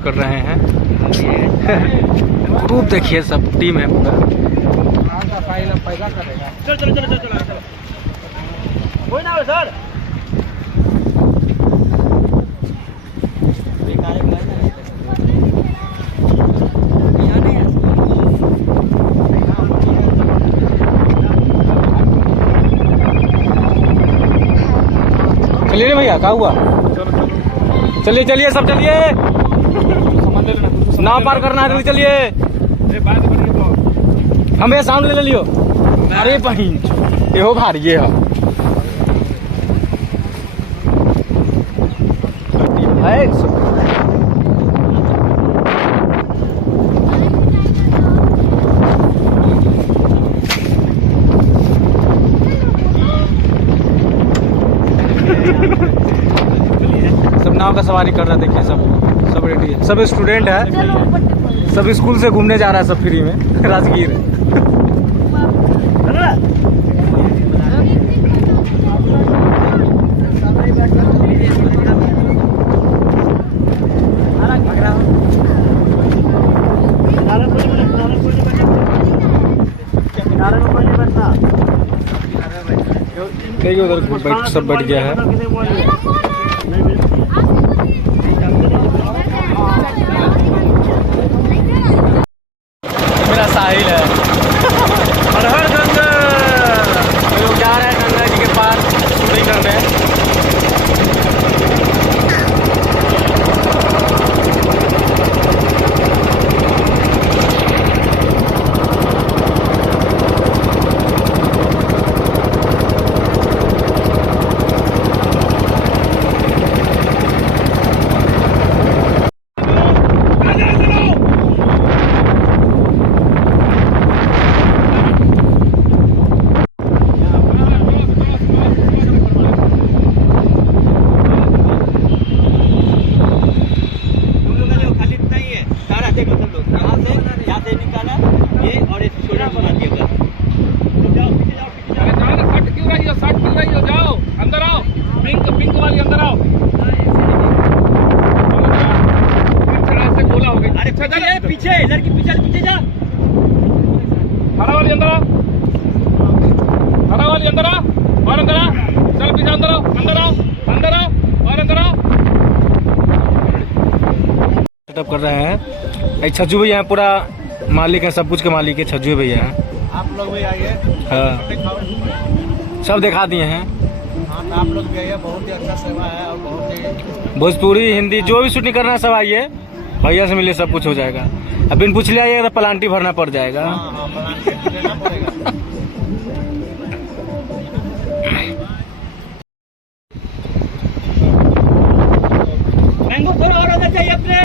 Shoot कर रहे हैं। खूब देखिए, सब टीम है पूरा। चल चल चल चल चल कोई ना हो सर। चलिए भैया, क्या हुआ? चलिए चलिए सब चलिए, नाव पार करना है, जल्दी चलिए। हमें सामने ले लियो। अरे बहन ये भारी है। सब नाव का सवारी कर रहा है, देखिए सब रेडी है, सब स्टूडेंट है, सब स्कूल से घूमने जा रहा है, सब फ्री में राजगीर। देखिए उधर सब बैठ गया है। मेरा साहिल है। हर हर गंगा। लोग जा रहे हैं गंगा जी के पास शूटिंग करने। पीछे लड़की पीछे जा। हरा वाली अंदर आओ, हरा वाली अंदर आओ और अंदर आओ। चल पीछे अंदर आओ, अंदर आओ, अंदर आओ और अंदर आओ। सेटअप कर रहे हैं। छज्जू भैया हैं, पूरा मालिक है, सब कुछ के मालिक है छज्जू भैया हैं। आप लोग भी आइए। हाँ सब दिखा दिए हैं। आप लोग भी आइए, बहुत ही अच्छा सेवा है और बहुत ही भोजपुरी हिंदी जो भी शूटिंग करना है सब आइए, भैया से मिलिए, सब कुछ हो जाएगा। अब बिन पूछ लिया आइएगा तो प्लांटी भरना पड़ जाएगा। प्लांटी लेना पड़ेगा।